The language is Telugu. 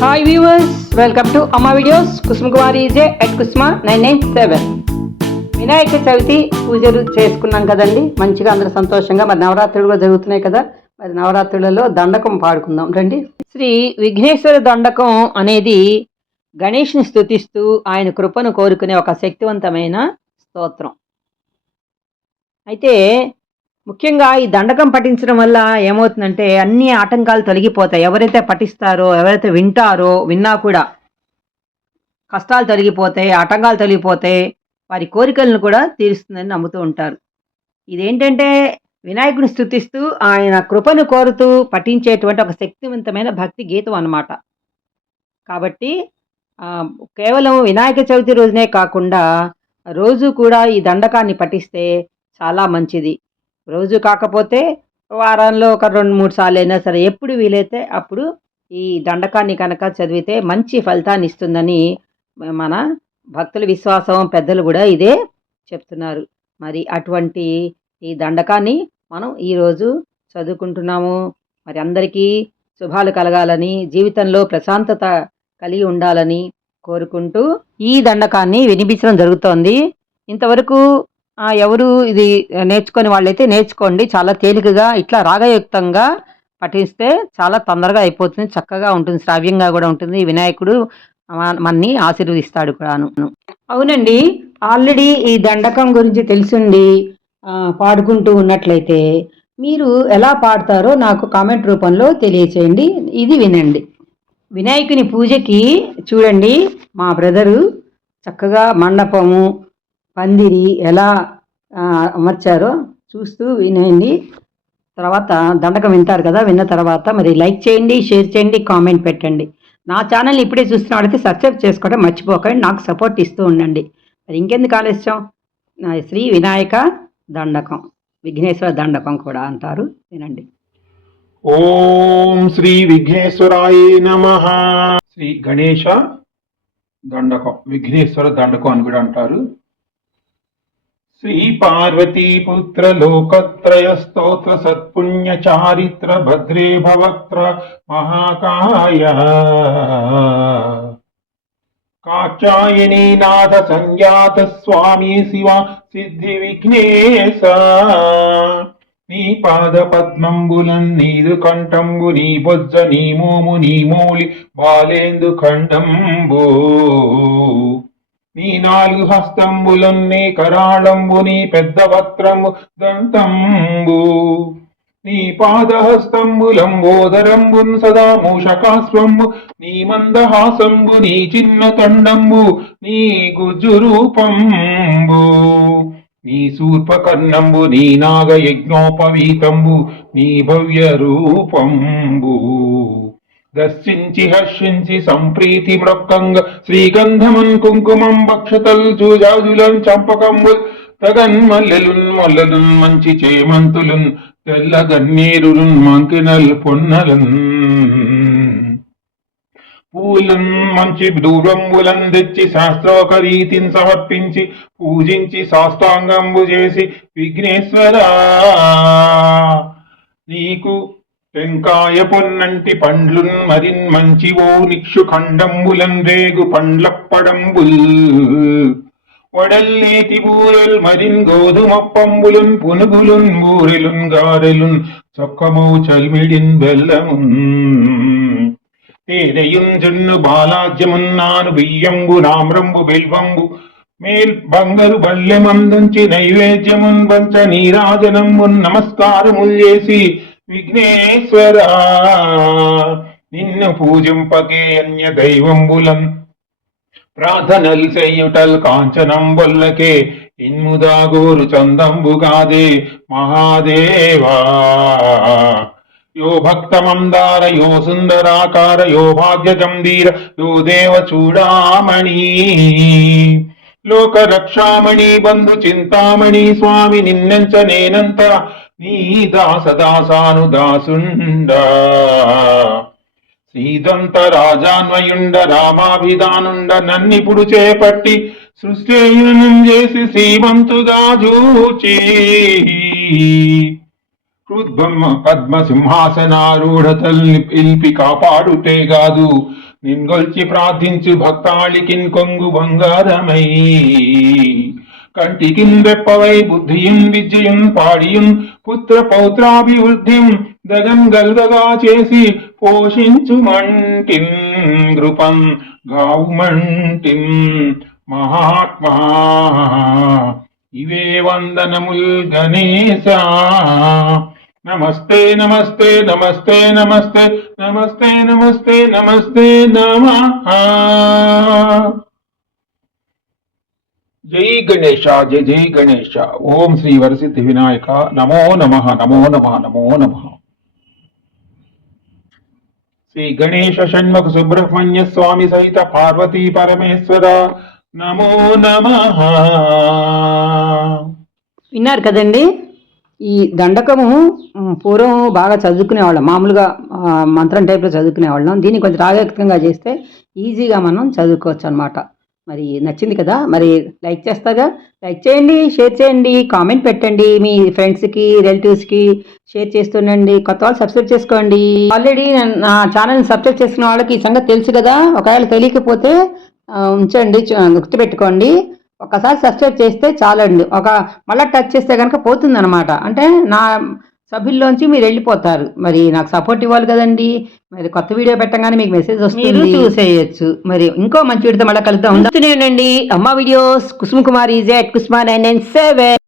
Hi viewers welcome to Amma videos Kusuma Kumari J at Kusuma nine nine seven Vinayaka Chavithi పూజలు చేసుకున్నాం కదండి. మంచిగా అందరూ సంతోషంగా మరి నవరాత్రులు కూడా జరుగుతున్నాయి కదా. మరి నవరాత్రులలో దండకం పాడుకుందాం. రండి. శ్రీ విఘ్నేశ్వర దండకం అనేది గణేష్ని స్తుతిస్తూ ఆయన కృపను కోరుకునే ఒక శక్తివంతమైన స్తోత్రం. అయితే ముఖ్యంగా ఈ దండకం పఠించడం వల్ల ఏమవుతుందంటే అన్ని ఆటంకాలు తొలగిపోతాయి. ఎవరైతే పఠిస్తారో ఎవరైతే వింటారో విన్నా కూడా కష్టాలు తొలగిపోతాయి ఆటంకాలు తొలగిపోతాయి. వారి కోరికలను కూడా తీరుస్తుందని నమ్ముతూ ఉంటారు. ఇదేంటంటే వినాయకుని స్థుతిస్తూ ఆయన కృపను కోరుతూ పఠించేటువంటి ఒక శక్తివంతమైన భక్తి గీతం అన్నమాట. కాబట్టి కేవలం వినాయక చవితి రోజునే కాకుండా రోజు కూడా ఈ దండకాన్ని పఠిస్తే చాలా మంచిది. రోజు కాకపోతే వారంలో ఒక రెండు మూడు సార్లు అయినా సరే ఎప్పుడు వీలైతే అప్పుడు ఈ దండకాన్ని కనుక చదివితే మంచి ఫలితాన్ని ఇస్తుందని మన భక్తుల విశ్వాసం పెద్దలు కూడా ఇదే చెప్తున్నారు. మరి అటువంటి ఈ దండకాన్ని మనం ఈరోజు చదువుకుంటున్నాము. మరి అందరికీ శుభాలు కలగాలని జీవితంలో ప్రశాంతత కలిగి ఉండాలని కోరుకుంటూ ఈ దండకాన్ని వినిపించడం జరుగుతోంది. ఇంతవరకు ఎవరు ఇది నేర్చుకొని వాళ్ళైతే నేర్చుకోండి. చాలా తేలికగా ఇట్లా రాగయుక్తంగా పఠిస్తే చాలా తొందరగా అయిపోతుంది. చక్కగా ఉంటుంది. శ్రావ్యంగా కూడా ఉంటుంది. వినాయకుడు మన్ని మనని ఆశీర్వదిస్తాడు కూడాను. అవునండి. ఆల్రెడీ ఈ దండకం గురించి తెలిసిండి పాడుకుంటూ ఉన్నట్లయితే మీరు ఎలా పాడతారో నాకు కామెంట్ రూపంలో తెలియచేయండి. ఇది వినండి. వినాయకుని పూజకి చూడండి మా బ్రదరు చక్కగా మండపము పందిరి ఎలా అమర్చారో చూస్తూ వినండి. తర్వాత దండకం వింటారు కదా విన్న తర్వాత మరి లైక్ చేయండి షేర్ చేయండి కామెంట్ పెట్టండి. నా ఛానల్ని ఇప్పుడే చూస్తున్న వాళ్ళైతే సబ్స్క్రైబ్ చేసుకోవడం మర్చిపోకండి నాకు సపోర్ట్ ఇస్తూ ఉండండి. మరి ఇంకెందుకు ఆలస్యం? శ్రీ వినాయక దండకం విఘ్నేశ్వర దండకం కూడా అంటారు వినండి. ఓం శ్రీ విఘ్నేశ్వరాయ నమ. శ్రీ గణేష దండకం విఘ్నేశ్వర దండకం అని కూడా అంటారు. శ్రీ పార్వతీ పుత్ర లోకత్రయ స్తోత్ర సత్పుణ్య చారిత్ర భద్రే భవక్త్ర మహాకాయ కాచాయనీ నాథ సంజాత స్వామి శివ సిద్ధి విఘ్నేశ నీ పాద పద్మంబులన్ నీదు కంఠంబు నీ బొజ్జ నీ మోము నీ మౌలి బాలేందు ఖండంబు నీ నాలుగు హస్తంబులన్నీ కరాళంబు నీ పెద్ద వక్త్రము దంతంబు. నీ పాదహస్తంబులంబోదరంబున్ సదా మూషకాస్వంబు నీ మందహాసంబు నీ చిన్న తండంబు నీ గుజురూపంబు. నీ శూర్పకర్ణంబు నీ నాగయజ్ఞోపవీతంబు నీ భవ్య రూపంబు దర్శించి హర్షించి సంప్రీతి మృక్కంగ శ్రీగంధమన్ కుంకుమం భక్షతల్ చూజాజులన్ చంపకంబుల్ తగన్ మల్లెలున్ మొల్లలున్ మంచి చేమంతులున్ తెల్లగన్నీరులున్ మంకినల్ పొన్నలున్. పూలం మంచి దూరంబులం తెచ్చి శాస్త్రోక రీతిని సమర్పించి పూజించి సాష్టాంగంబు చేసి విఘ్నేశ్వరా నీకు టెంకాయ పొన్నంటి పండ్లున్ మరిన్ మంచివో నిక్షు ఖండంబులన్ రేగు పండ్లప్పడంబుల్. వడల్లేతి బూరెల్ మరిన్ గోధుమప్పంబులున్ పునుగులున్ బూరెలున్ గారెలున్ చొక్కమౌ చల్మిడిన్ బెల్లమున్. తేదయున్ జున్ను బాలాజ్యమున్నాను బియ్యంబు నామ్రంబు బెల్వంబు. మేల్ బంగరు బల్లెమందుంచి నైవేద్యమున్ వంచ నీరాజనమున్ నమస్కారముల్ చేసి విఘ్నేశ్వరా నిన్ను పూజింపకే అన్య దైవంబులం ప్రార్థనలు చేయుటల్ కాంచనం వల్లకే ఇన్ముదాగోరు చందంబు కాదే మహాదేవా. యో భక్తమందార యో సుందరాకార యో భాగ్య గంభీర యో దేవ చూడామణి. లోక రక్షామణి బంధు చింతామణి స్వామి నిన్నెంచ నేనంత నీ దాస శ్రీదంత రాజాన్వయుండ రామాభిధానుండ నన్నిప్పుడు చేపట్టి సృష్టియునం చేసి శ్రీమంతుగా చూచి హృద్బ్రహ్మ పద్మ సింహాసనారూఢ తల్లి పిలిపి కాపాడుటే గాదు. నిన్గొల్చి ప్రార్థించు భక్తాళికిన్ కొంగు బంగారమై. కంటికిం వెప్పవై బుద్ధియం విద్యయం పాడియం పుత్ర పౌత్రాభివృద్ధిం దగన్ గల్గగా చేసి పోషించు మంటిన్ నృపం గావుమంటిన్ మహాత్మా. ఇవే వందనముల్ గణేశ. నమస్తే నమస్తే నమస్తే నమస్తే నమస్తే నమస్తే నమస్తే నమ. జై గణేష జై జై గణేష. ఓం శ్రీ వరసిద్ధి వినాయక. నమో నమ నమో నమ నమో నమ. శ్రీ గణేష షణ్ముఖ సుబ్రహ్మణ్య స్వామి సహిత పార్వతీ పరమేశ్వర. నమో నమ. విన్నారు కదండి? ఈ దండకము పూర్వం బాగా చదువుకునేవాళ్ళం. మామూలుగా మంత్రం టైప్లో చదువుకునేవాళ్ళం. దీన్ని కొంచెం రాగక్తంగా చేస్తే ఈజీగా మనం చదువుకోవచ్చు అనమాట మరి నచ్చింది కదా? మరి లైక్ చేస్తాగా? లైక్ చేయండి షేర్ చేయండి కామెంట్ పెట్టండి మీ ఫ్రెండ్స్కి రిలేటివ్స్కి షేర్ చేస్తుండండి కొత్త వాళ్ళు సబ్స్క్రైబ్ చేసుకోండి. ఆల్రెడీ నా ఛానల్ని సబ్స్క్రైబ్ చేసుకున్న వాళ్ళకి ఈ సంగతి తెలుసు కదా? ఒకవేళ తెలియకపోతే ఉంచండి గుర్తుపెట్టుకోండి. ఒకసారి సబ్స్క్రైబ్ చేస్తే చాలండి. ఒక మళ్ళీ టచ్ చేస్తే కనుక పోతుంది అనమాట అంటే నా సభ్యుల్లోంచి మీరు వెళ్ళిపోతారు. మరి నాకు సపోర్ట్ ఇవ్వాలి కదండి. మరి కొత్త వీడియో పెట్టగానే మీకు మెసేజ్ వస్తుంది. చూసేయచ్చు. మరి ఇంకో మంచి వీడితో మళ్ళీ కలుద్దాం. ఉండండి అమ్మ వీడియోస్ కుసుమ కుమార్ ఈజే కుస్మా నైన్ నైన్ సెవెన్.